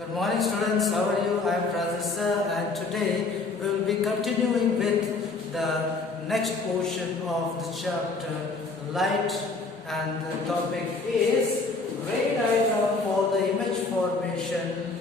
Good morning students, how are you? I am Professor and today we will be continuing with the next portion of the chapter light, and the topic is ray diagram for the image formation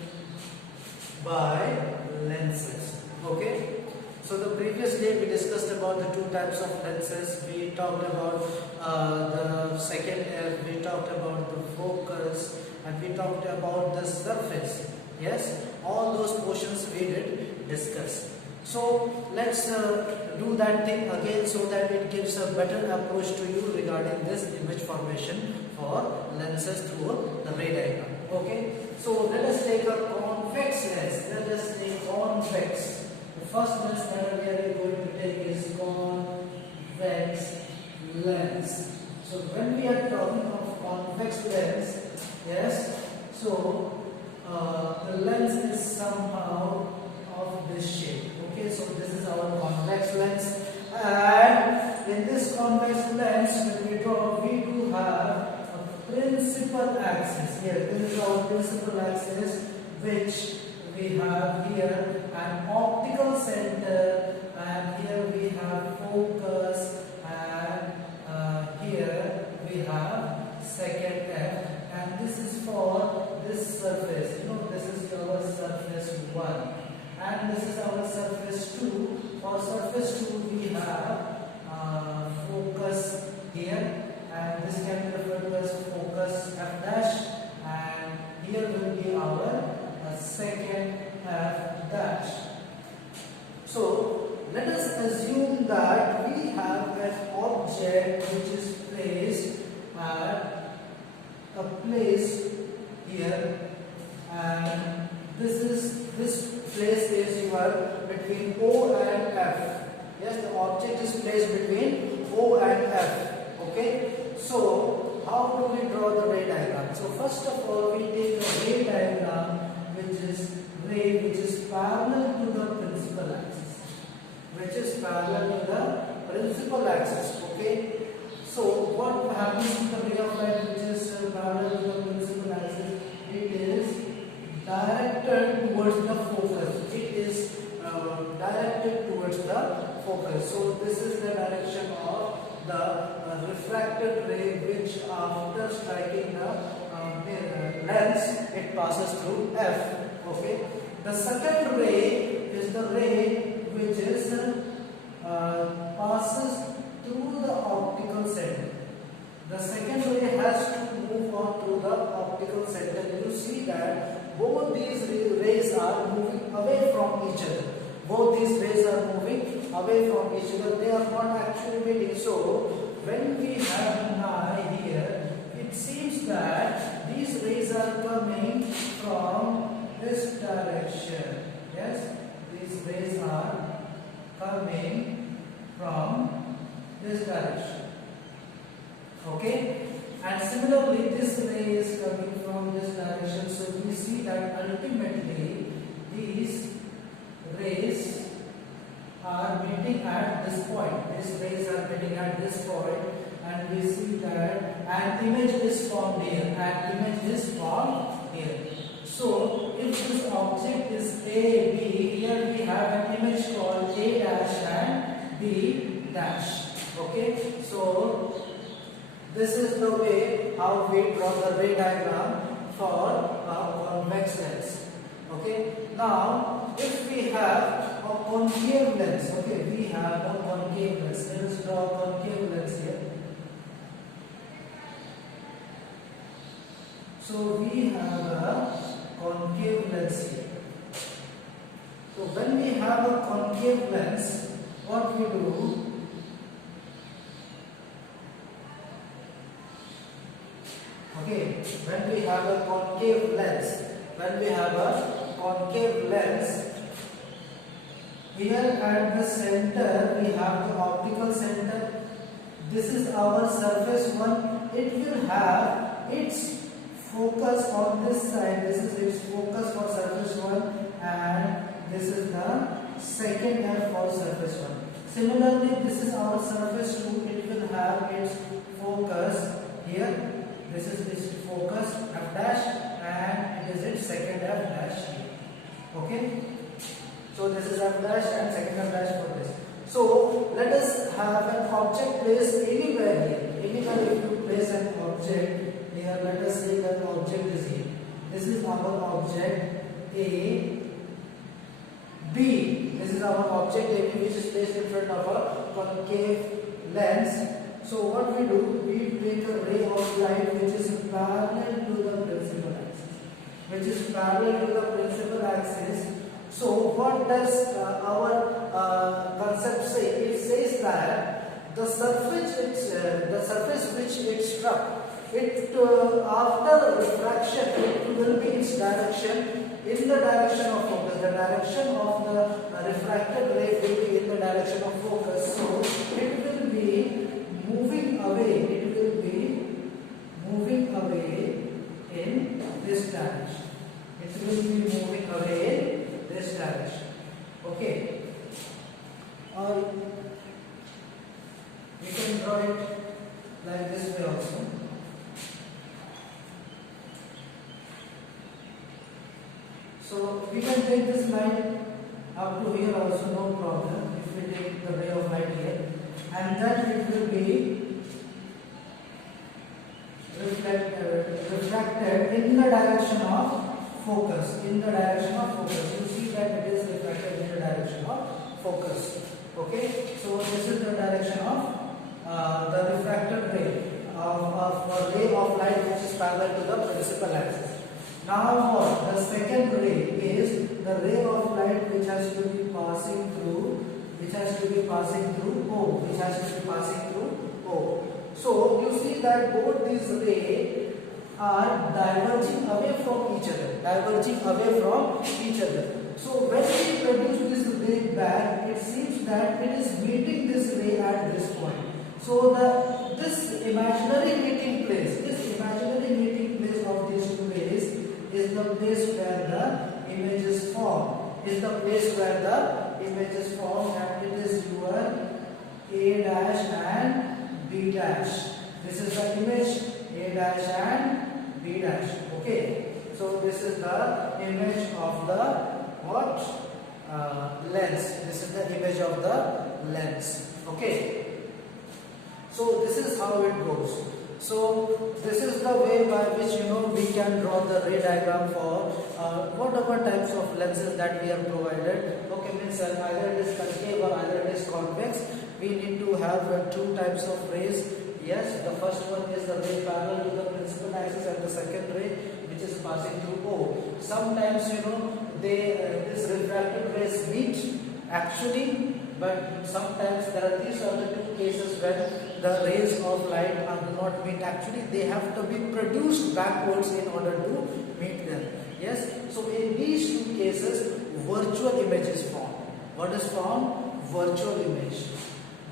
by lenses. Okay, so the previous day we discussed about the two types of lenses. We talked about the second F, we talked about the focus, and we talked about the surface. Yes, all those portions we did discuss. So let's do that thing again so that it gives a better approach to you regarding this image formation for lenses through the ray diagram. Okay, so let us take a convex lens. Let us take convex. The first lens that we are going to take is convex lens. So when we are talking of convex lens, yes, so the lens is somehow of this shape. Okay, so this is our convex lens, and in this convex lens, when we draw, we do have a principal axis. Here, this is our principal axis, which we have here an optical center, and here we have focus, and here we have second F, and this is for this surface. You know, this is our surface 1, and this is our surface 2. For surface 2 we have focus here, and this can be referred to as focus F dash, and here will be our second F dash. So let us assume that we have an object which is placed at a place here, and this place is your between O and F. Yes, the object is placed between O and F. Okay, so how do we draw the ray diagram? So first of all, we take a ray diagram which is parallel to the principal axis, Okay, so what happens to the ray of light which is parallel to the principal axis? It is directed towards the focus. It is directed towards the focus. So this is the direction of the refracted ray, which after striking the lens, it passes through F. Okay. The second ray is the ray which is passes through the optical center. The second ray has to move on to the optical center. You see that both these rays are moving away from each other. They are not actually meeting. So when we have an eye here, it seems that these rays are coming from this direction. Yes, these rays are coming from this direction. Okay, and similarly this ray is coming from this direction. So we see that ultimately these rays are meeting at this point. These rays are meeting at this point, and we see that an image is formed here. So if this object is A, B, here we have an image called A dash and B dash. Okay, so this is the way how we draw the ray diagram for a convex lens. Okay, now if we have a concave lens, okay, we have a concave lens. Let us draw a concave lens here. So we have a concave lens here. So when we have a concave lens, what we do? Okay, when we have a concave lens, here at the center we have the optical center. This is our surface 1. It will have its focus on this side. This is its focus for surface 1, and this is the second F for surface 1. Similarly, this is our surface 2. It will have its focus here. This is its focus F dash, and is it second f dash here. Okay. So this is f dash and second f dash for this. So let us have an object placed anywhere here. Anywhere if you place an object here, let us say that object is here. This is our object A, B. This is our object A, B, which is placed in front of a concave lens. So what we do, we take a ray of light which is parallel to the principal axis. Which is parallel to the principal axis. So what does our concept say? It says that the surface which it struck, it after refraction, it will be its direction in the direction of focus. The direction of the refracted ray will be in the direction of focus. So it will be moving away. It will be moving away in this direction. It will be moving away in this direction. Okay. Or we can draw it like this way also. So we can take this line up to here also, no problem, if we take the ray of light here, and then it will be refracted in the direction of focus. In the direction of focus, you see that it is refracted in the direction of focus. Okay, so this is the direction of the refracted ray of a ray of light which is parallel to the principal axis. Now what? The second ray is the ray of light which has to be passing through, O, O. So you see that both these rays are diverging away from each other. So when we produce this ray back, it seems that it is meeting this ray at this point. So this imaginary meeting place of these two rays is the place where the images form. And it is your A dash and B dash. This is the image A dash and B dash. Okay. So this is the image of the lens. This is the image of the lens. Okay. So this is how it goes. So this is the way by which we can draw the ray diagram for whatever types of lenses that we are provided. Okay, means either it is concave or either it is convex. We need to have two types of rays. Yes, the first one is the ray parallel to the principal axis, and the second ray which is passing through O. Sometimes this refracted rays meet actually, but sometimes these are the two cases when the rays of light do not meet actually. They have to be produced backwards in order to meet them. Yes. So in these two cases, virtual image is formed. What is formed? Virtual image.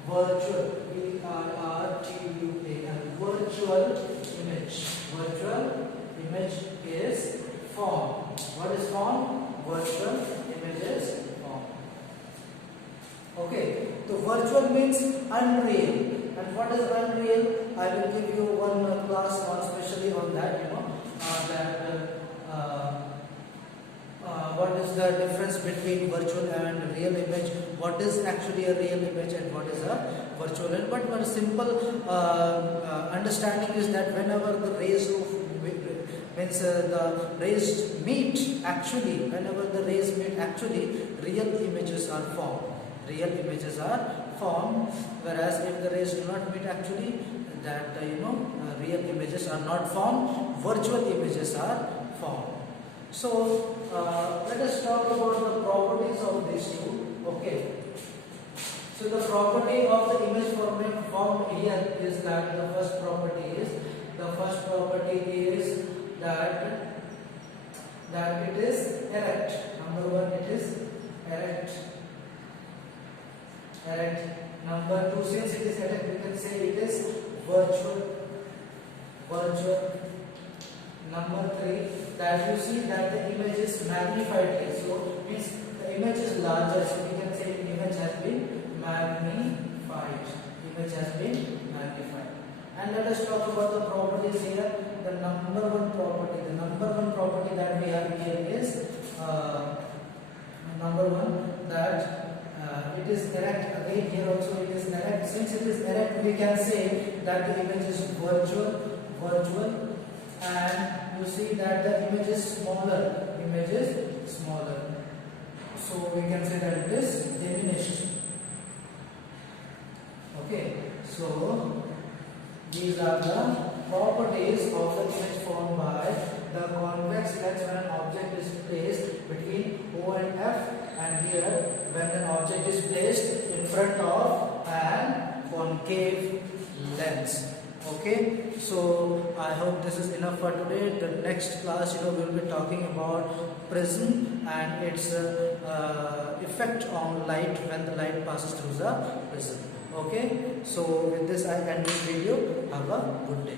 Virtual. V-I-R-T-U-A-L. Virtual image. Virtual image is formed. What is formed? Virtual image is formed. Okay. So virtual means unreal. And what is unreal? I will give you one class especially on that. What is the difference between virtual and real image? What is actually a real image and what is a virtual? But one simple understanding is that whenever the rays the rays meet actually, real images are formed. Whereas if the rays do not meet actually, that real images are not formed, virtual images are formed. So let us talk about the properties of these two. Okay. So the property of the image formed here is that the first property is that it is erect. Number one, it is erect. Number two, since it is erect, we can say it is virtual. Number three, that you see that the image is magnified here. So means the image is larger. So we can say the image has been magnified. And let us talk about the properties here. the number one property. The number one property that we have here is number one, that it is erect. Again, here also it is erect. Since it is erect, we can say that the image is virtual, and you see that the image is smaller. So we can say that it is diminished. Okay, so these are the properties of the image formed by the convex lens when an object is placed between O and F, and here when an object is placed in front of an concave lens. Okay, so I hope this is enough for today. The next class, we will be talking about prism and its effect on light when the light passes through the prism. Okay, so with this I end this video. Have a good day.